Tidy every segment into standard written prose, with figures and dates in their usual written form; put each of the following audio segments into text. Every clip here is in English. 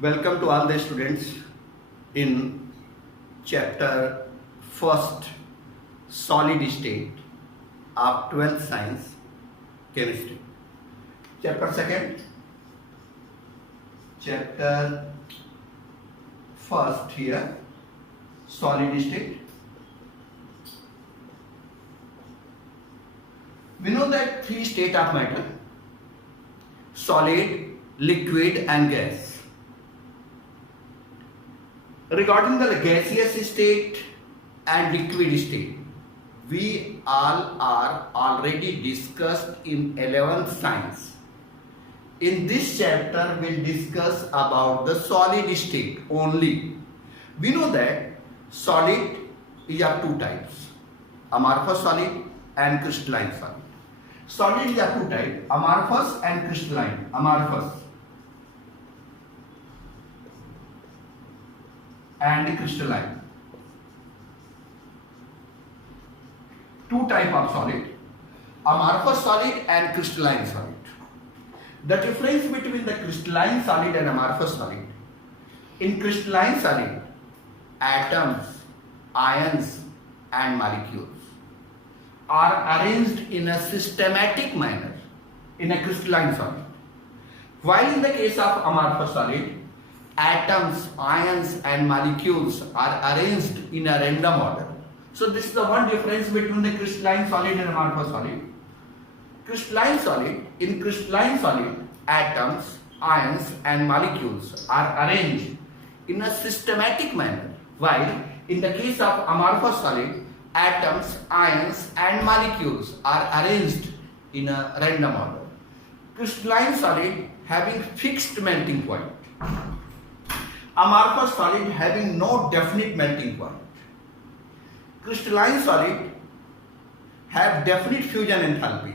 Welcome to all the students in chapter first solid state of 12th science chemistry. Chapter second, chapter first here solid state. We know that three states of matter: solid, liquid and gas. Regarding the gaseous state and liquid state, we all are already discussed in 11th science. In this chapter, we'll discuss about the solid state only. We know that solid is of two types: amorphous solid and crystalline solid. Solid is of two types: amorphous and crystalline. Amorphous and crystalline. Two type of solid: amorphous solid and crystalline solid. The difference between the crystalline solid and amorphous solid: in crystalline solid, atoms, ions and molecules are arranged in a systematic manner in a crystalline solid, while in the case of amorphous solid, atoms, ions and molecules are arranged in a random order. So this is the one difference between the crystalline solid and amorphous solid. Crystalline solid, in crystalline solid, atoms, ions and molecules are arranged in a systematic manner, while in the case of amorphous solid, atoms, ions and molecules are arranged in a random order. Crystalline solid having fixed melting point, amorphous solid having no definite melting point. Crystalline solid have definite fusion enthalpy.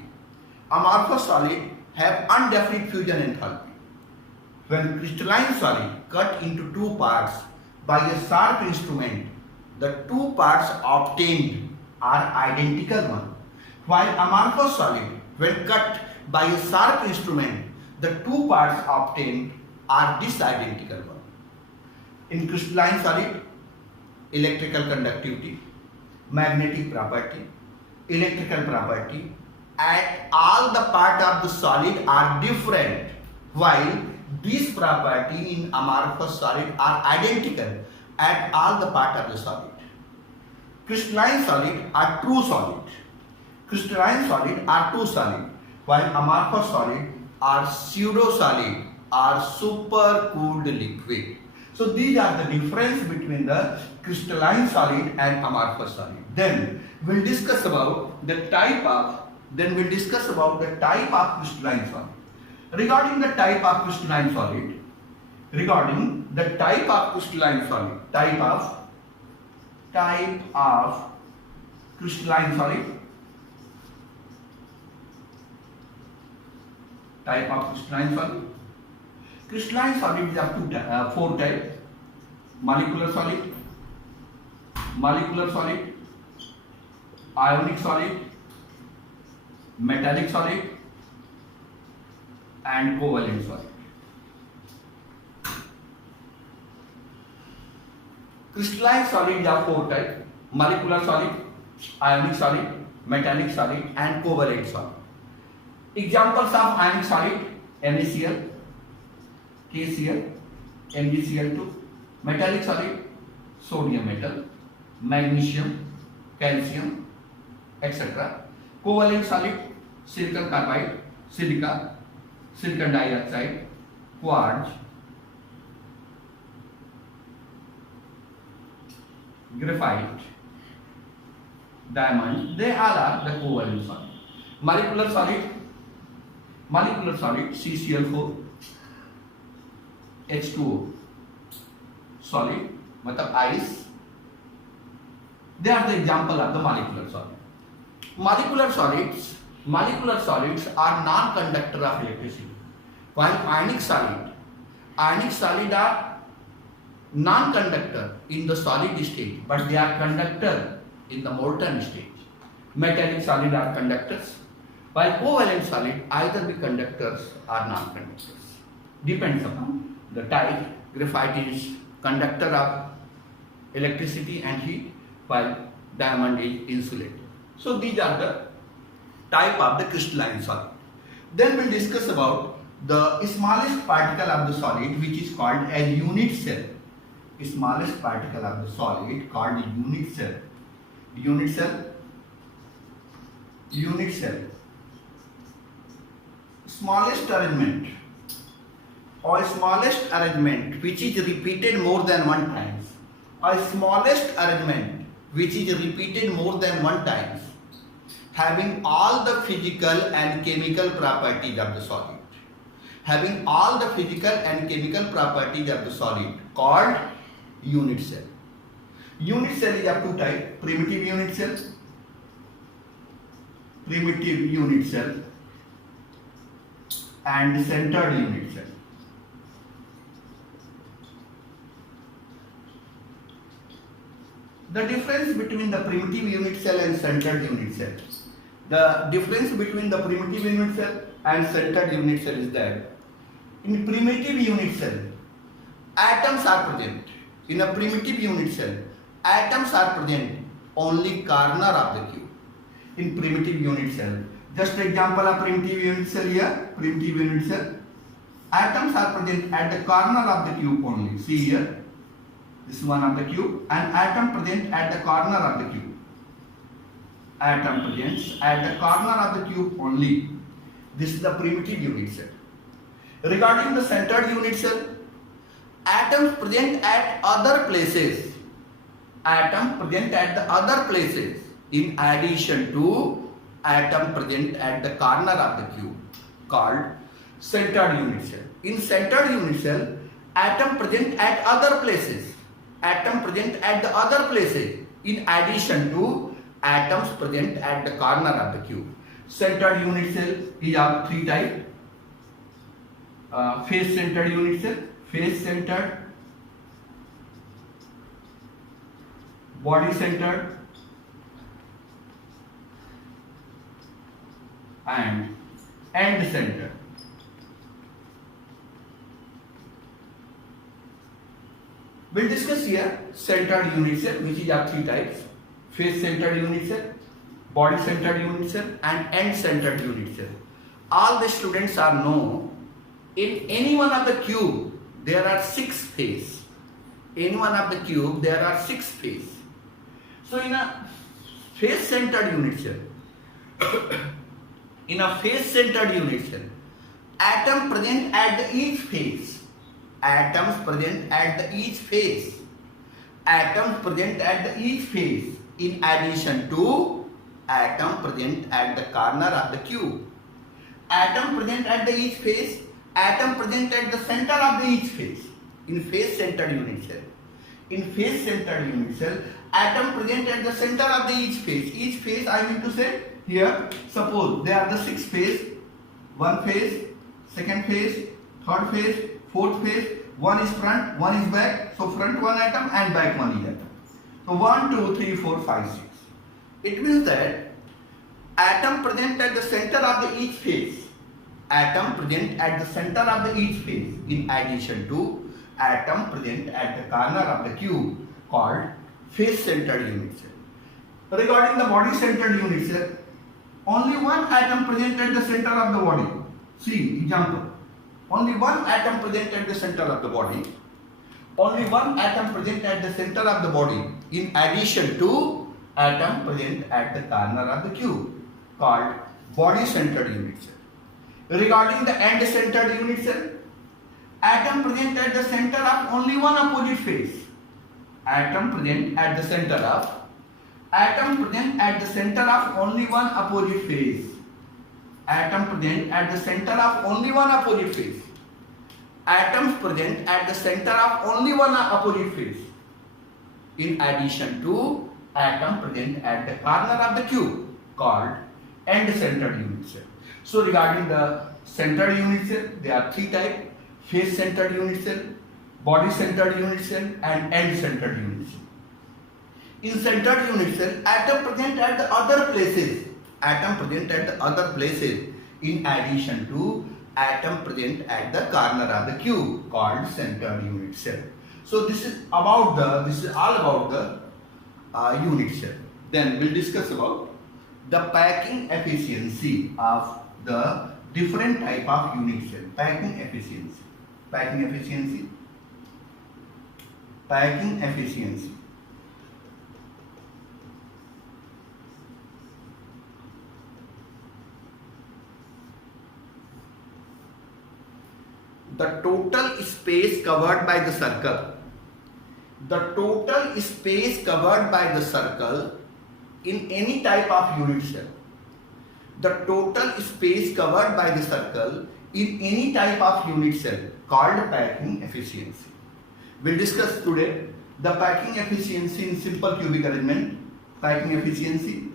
Amorphous solid have indefinite fusion enthalpy. When crystalline solid cut into two parts by a sharp instrument, the two parts obtained are identical one. While amorphous solid, when cut by a sharp instrument, the two parts obtained are disidentical one. In crystalline solid, electrical conductivity, magnetic property, electrical property at all the part of the solid are different, while these property in amorphous solid are identical at all the part of the solid. Crystalline solid are true solid. Crystalline solid are true solid, while amorphous solid are pseudo solid or super cooled liquid. So these are the difference between the crystalline solid and amorphous solid. Then we'll discuss about the type of crystalline solid. Regarding the type of crystalline solid, type of crystalline solid. Crystalline solid is up to four types: molecular solid, ionic solid, metallic solid and covalent solid. Crystalline solid are four types: molecular solid, ionic solid, metallic solid and covalent solid. Examples of ionic solid: NaCl, KCl, MgCl2. Metallic solid: sodium metal, magnesium, calcium, etc. Covalent solid: silicon carbide, silica, silicon dioxide, quartz, graphite, diamond. They all are the covalent solid. Molecular solid CCl4, H2O, solid matlab ice. They are the example of the molecular solid. Molecular solids are non-conductor of electricity, while ionic solid are non-conductor in the solid state, but they are conductor in the molten state. Metallic solid are conductors, while covalent solid either be conductors or non-conductors. Depends upon the type graphite is conductor of electricity and heat, while diamond is insulator. So these are the type of the crystalline solid. Then we'll discuss about the smallest particle of the solid, which is called as unit cell. Smallest particle of the solid called unit cell. Unit cell. Unit cell. Smallest arrangement or smallest arrangement which is repeated more than one times. A smallest arrangement which is repeated more than one times, having all the physical and chemical properties of the solid. Having all the physical and chemical properties of the solid, called unit cell. Unit cell is of two types: primitive unit cell, and centered unit cell. The difference between the primitive unit cell and centered unit cell. The difference between the primitive unit cell and centered unit cell is that in primitive unit cell, atoms are present. In a primitive unit cell, atoms are present only corner of the cube. In primitive unit cell, just example of primitive unit cell here, primitive unit cell, atoms are present at the corner of the cube only. See here, this is one of the cube, and atom present at the corner of the cube. Atom presents at the corner of the cube only. This is the primitive unit cell. Regarding the centered unit cell, atoms present at other places. Atom present at the other places in addition to atom present at the corner of the cube, called centered unit cell. In centered unit cell, atom present at other places. Atom present at the other places in addition to atoms present at the corner of the cube. Centered unit cell is of three types: face centered unit cell, face centered, body centered, and end centered. We'll discuss here centered unit cell, which is of three types: face centered unit cell, body centered unit cell, and end centered unit cell. All the students are know in any one of the cube there are 6 faces. In one of the cube there are 6 faces. So in a face centered unit cell, in a face centered unit cell, atom present at each face. Atoms present at each face. Atoms present at each face in addition to atom present at the corner of the cube. Atom present at the each face. Atom present at the center of the each face. In face centered unit cell. In face centered unit cell, atom present at the center of the each face. Each face, I mean to say here, suppose there are the 6 face. One face, second face, third face, fourth face. One is front, one is back. So front one atom and back one is atom. So 1, 2, 3, 4, 5, 6. It means that atom present at the center of the each face. Atom present at the center of the each face in addition to atom present at the corner of the cube, called face centered unit cell. Regarding the body centered unit cell, only one atom present at the center of the body. See example. Only one atom present at the center of the body. Only one atom present at the center of the body in addition to atom present at the corner of the cube, called body centered unit cell. Regarding the end centered unit cell, atom present at the center of only one opposite face. Atom present at the center of only one opposite face. Atom present at the center of only one opposite face. Atoms present at the center of only one opposite face in addition to atom present at the corner of the cube, called end centered unit cell. So regarding the centered unit cell, there are 3 types: face centered unit cell, body centered unit cell, and end centered unit cell. In centered unit cell, atom present at the other places. Atom present at the other places in addition to atom present at the corner of the cube called centered unit cell. So this is all about the unit cell. Then we'll discuss about the packing efficiency of the different type of unit cell. Packing efficiency. The total space covered by the circle. The total space covered by the circle in any type of unit cell. The total space covered by the circle in any type of unit cell called packing efficiency. We'll discuss today the packing efficiency in simple cubic arrangement. Packing efficiency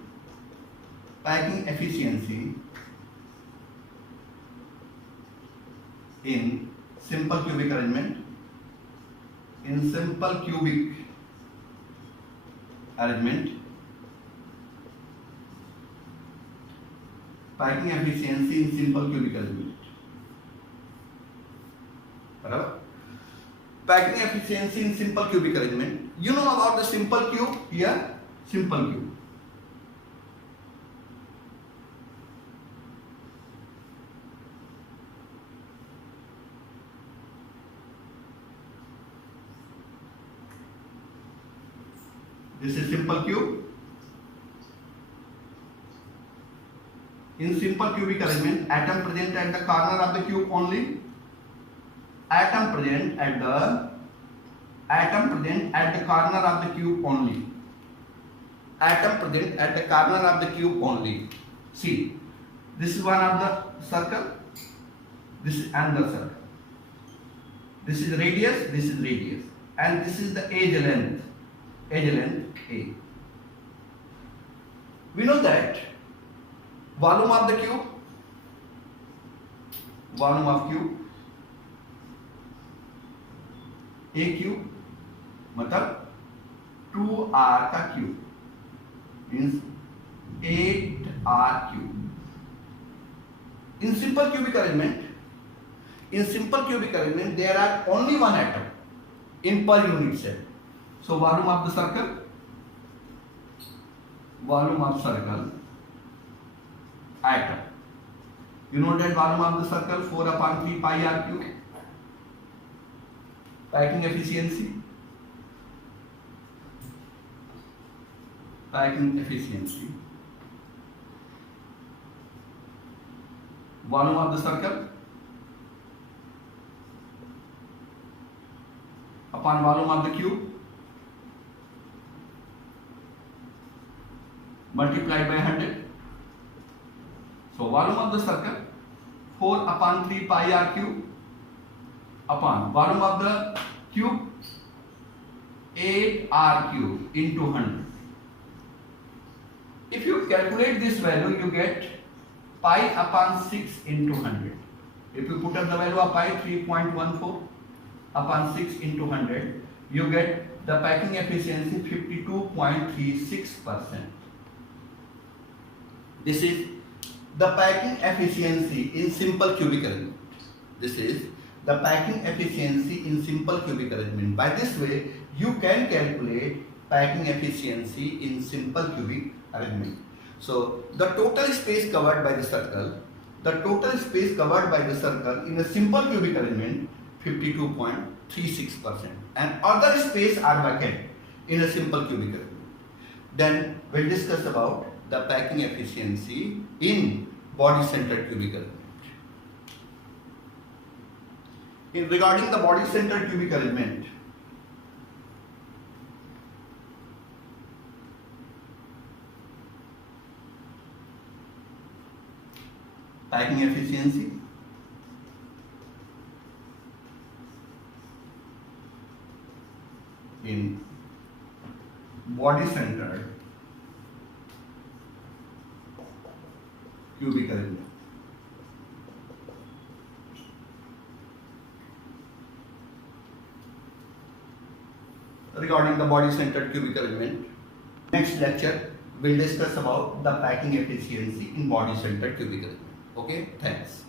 in simple cubic arrangement. Packing efficiency in simple cubic arrangement. बराबर. Packing efficiency in simple cubic arrangement. You know about the simple cube here? Simple cube. This is simple cube. In simple cubic arrangement, atom present at the corner of the cube only. Atom present at the corner of the cube only. Atom present at the corner of the cube only. See, this is one of the circle. This is another circle. This is radius. And this is the edge length. A. We know that volume of the cube, A cube मतलब 2r का cube means 8r cube. In simple cubic arrangement there are only one atom in per unit cell. So volume of circle atom. You know that volume of the circle 4/3 pi r cube. Packing efficiency. Volume of the circle upon volume of the cube multiplied by 100. So volume of the circle 4/3 pi r cube upon volume of the cube 8r cube into 100. If you calculate this value, you get pi/6 into 100. If you put up the value of pi 3.14/6 into 100, you get the packing efficiency 52.36%. This is the packing efficiency in simple cubic arrangement. By this way, you can calculate packing efficiency in simple cubic arrangement. So the total space covered by the circle in a simple cubic arrangement 52.36%, and other space are vacant in a simple cubic arrangement. Then we'll discuss about the packing efficiency in body-centered cubic arrangement. Regarding the body-centered cubic arrangement, packing efficiency in body-centered cubic arrangement. Regarding the body-centered cubic arrangement, next lecture we'll discuss about the packing efficiency in body-centered cubic arrangement. Okay, thanks.